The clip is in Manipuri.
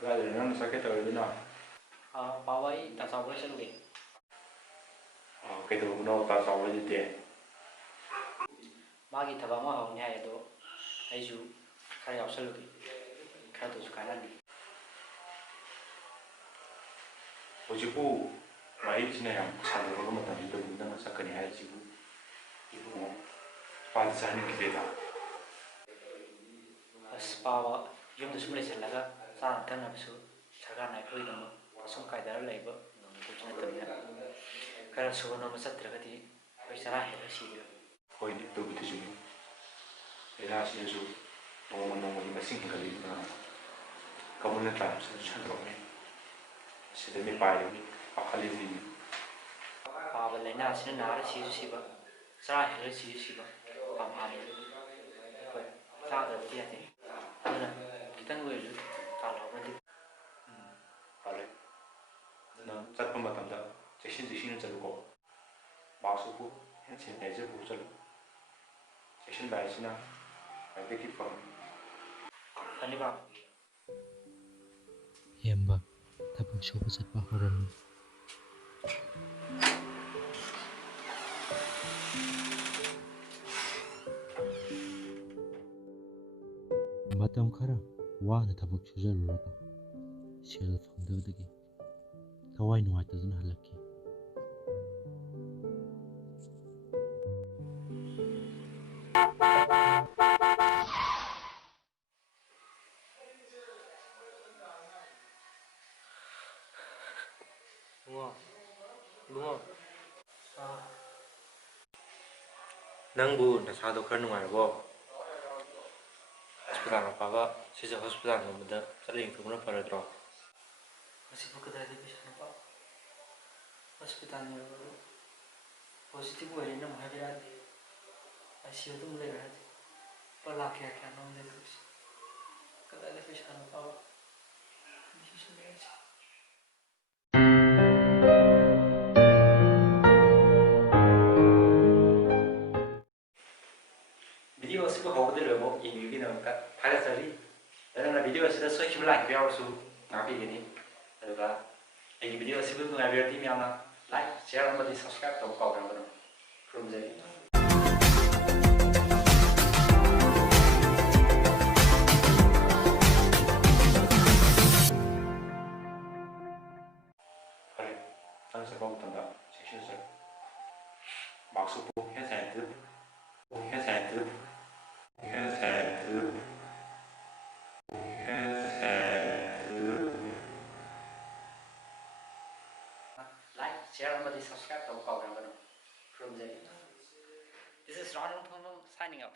그다음에 너는 sakit 어디나? 바바이 다사보이 ꯆꯠꯂꯨꯒꯦ. 그래도 다 싸워지대. 마기ꯊꯕꯛ ꯑꯃ ꯍꯧꯅꯤ ꯍꯥꯏ ꯑꯗꯣ ꯑꯩꯁꯨ ꯈꯔ ꯌꯥꯎꯁꯜꯂꯨꯒꯦ. ꯈꯔꯗꯁꯨ ꯀꯥꯟꯅꯅꯤ. ꯍꯧꯖꯤꯛꯄꯨ ꯃꯍꯩꯁꯤꯅ ꯌꯥꯝ ꯁꯥꯟꯅꯕ ꯃꯇꯝꯁꯤꯗ ꯅꯪꯅ ꯆꯠꯀꯅꯤ ꯍꯥꯏꯁꯤꯕꯨ 이거 빠지지 않는 길이다. ꯑꯁ ꯄꯥꯕ ꯌꯨꯝꯗ ꯁꯨꯝ ꯂꯩꯁꯤꯜꯂꯒ ꯆꯥꯅ ꯊꯛꯅꯕꯁꯨ ꯁꯔꯀꯥꯔꯅ ꯑꯩꯈꯣꯏꯒꯤꯗꯃꯛ ꯑꯁꯨꯝ ꯀꯥꯏꯗꯔ ꯂꯩꯕ ꯉꯝꯒꯗꯕꯁꯨ ꯅꯠꯇꯕꯅꯤꯅ ꯈꯔ ꯁꯨꯕ ꯅꯣꯝꯕ ꯆꯠꯇ꯭ꯔꯒꯗꯤ ꯑꯩꯈꯣꯏ ꯆꯔꯥ ꯍꯦꯜꯂ ꯁꯤꯗꯣꯏ. ꯍꯣꯏꯅꯦ ꯑꯗꯨꯕꯨꯗꯤ ꯆꯨꯝꯃꯤ. ꯂꯥꯏꯅꯥꯁꯤꯅꯁꯨ ꯅꯣꯡꯃ ꯅꯣꯡꯃꯒꯤ ꯃꯁꯤꯡ ꯍꯦꯟꯒꯠꯂꯛꯏꯗꯨꯅ ꯀꯃꯟꯅ ꯇꯥꯏꯝꯁꯤꯅꯁꯨ ꯁꯟꯗꯣꯛꯑꯦ. ꯁꯤꯗ ꯃꯤꯄꯥꯏꯔꯤꯕ ꯄꯥꯈꯠꯂꯤꯕꯁꯤ ꯄꯥꯕ ꯂꯥꯏꯅꯥꯁꯤꯅ ꯅꯥꯔ ꯁꯤꯁꯨ ꯁꯤꯕ ꯆꯔꯥ ꯍꯦꯜꯂ ꯁꯤꯁꯨ ꯁꯤꯕ ꯄꯥꯝꯃꯤ ꯑꯩꯈꯣꯏ ꯆꯥꯗ꯭ꯔꯕꯗꯤ ꯌꯥꯗꯦ. ꯑꯗꯨꯅ ꯈꯤꯇꯪ ꯑꯣꯏꯔꯁꯨ ꯇꯥꯜꯍꯧꯕꯗꯤ ꯐꯔꯦ. ꯅꯪ ꯆꯠꯄ ꯃꯇꯝꯗ ꯆꯦꯛꯁꯤꯟꯅ ꯆꯠꯂꯨꯀꯣ. ꯃꯥꯛꯁ ꯎꯞꯄꯨ, ꯍꯦꯟ ꯁꯦꯅꯤꯇꯥꯏꯖꯔ ꯄꯨꯔ ꯆꯠꯂꯨ. ꯆꯦꯛꯁꯤꯟꯕ ꯍꯥꯏꯁꯤꯅ ꯈ꯭ꯋꯥꯏꯗꯒꯤ ꯐꯕꯅꯤ. ꯐꯅꯤ ꯄꯥꯕ. ꯍꯦꯝꯕ ꯊꯕꯛ ꯁꯨꯕ ꯆꯠꯄ ꯍꯧꯔꯝꯃꯤ. ꯃꯇꯝ ꯈꯔ ꯋꯥꯅ ꯊꯕꯛ ꯁꯨꯖꯔꯨꯔꯒ ꯁꯦꯜ ꯐꯪꯗꯕꯗꯒꯤ ꯊꯋꯥꯏ ꯅꯨꯡꯉꯥꯏꯇꯗꯨꯅ ꯍꯜꯂꯛꯈꯤ. ꯅꯪꯕꯨ ꯅꯁꯥꯗꯣ ꯈꯔ ꯅꯨꯡꯉꯥꯏꯔꯕꯣ? ꯍꯣꯁꯄꯤꯇꯥꯜ ꯃꯄꯥꯒ ꯁꯤꯖ ꯍꯣꯁꯄꯤꯇꯥꯜꯒꯨꯝꯕꯗ ꯆꯠꯂ ꯌꯦꯡꯊꯣꯛꯄꯅ ꯐꯔꯣꯏꯗ꯭ꯔꯣ? ꯃꯁꯤꯕꯨ ꯀꯗꯥꯏꯗꯒꯤ ꯄꯩꯁꯥꯅꯣ ꯄꯥꯕ? ꯍꯣꯁꯄꯤꯇꯥꯜ ꯌꯧꯔꯕꯗꯨ ꯄꯣꯖꯤꯇꯤꯚ ꯑꯣꯏꯔꯦꯅ ꯑꯃꯨꯛ ꯍꯥꯏꯕ ꯌꯥꯗꯦ. ICUꯗ ꯑꯗꯨꯝ ꯂꯩꯔꯣ ꯍꯥꯏꯗꯦ. ꯂꯨꯄꯥ ꯂꯥꯛ ꯀꯌꯥꯅꯣ ꯂꯩꯗꯣꯏꯁꯦ. ꯀꯗꯥꯏꯗꯒꯤ ꯄꯩꯁꯥꯅꯣ ꯄꯥꯕ? ꯚꯤꯗꯤꯑꯣ ꯑꯁꯤꯕꯨ ꯍꯧꯕꯗꯒꯤ ꯂꯣꯏꯐꯥꯎ ꯌꯦꯡꯕꯤꯕꯒꯤꯗꯃꯛꯇ ꯊꯥꯒꯠꯆꯔꯤ. ꯅꯪꯅ ꯚꯤꯗꯤꯑꯣ ꯑꯁꯤꯗ ꯁꯣꯏꯈꯤꯕ ꯂꯥꯟꯈꯤꯕ ꯌꯥꯎꯔꯁꯨ ꯉꯥꯛꯄꯤꯒꯅꯤ. ꯑꯗꯨꯒ ꯑꯩꯒꯤ ꯚꯤꯗꯤꯑꯣ ꯑꯁꯤꯕꯨ ꯅꯨꯡꯉꯥꯏꯕꯤꯔꯗꯤ ꯃꯌꯥꯝꯅ ꯂꯥꯏꯛ, ꯁꯤꯌꯔ ꯑꯃꯗꯤ ꯁꯕꯁꯀ꯭ꯔꯥꯏꯕ ꯇꯧꯕ ꯀꯥꯎꯕꯤꯔꯝꯒꯅꯨ. ꯈꯨꯔꯨꯝꯖꯔꯤ. ꯐꯔꯦ. ꯅꯪ ꯆꯠꯄ ꯃꯇꯝꯗ ꯆꯦꯛꯁꯤꯟꯅ ꯆꯠꯂꯨ. ꯃꯥꯛꯁ ꯎꯞꯄꯨ, ꯍꯦꯟ sanitizer like, share amadi subscribe tauba kaugiranganu. This is Ron signing out.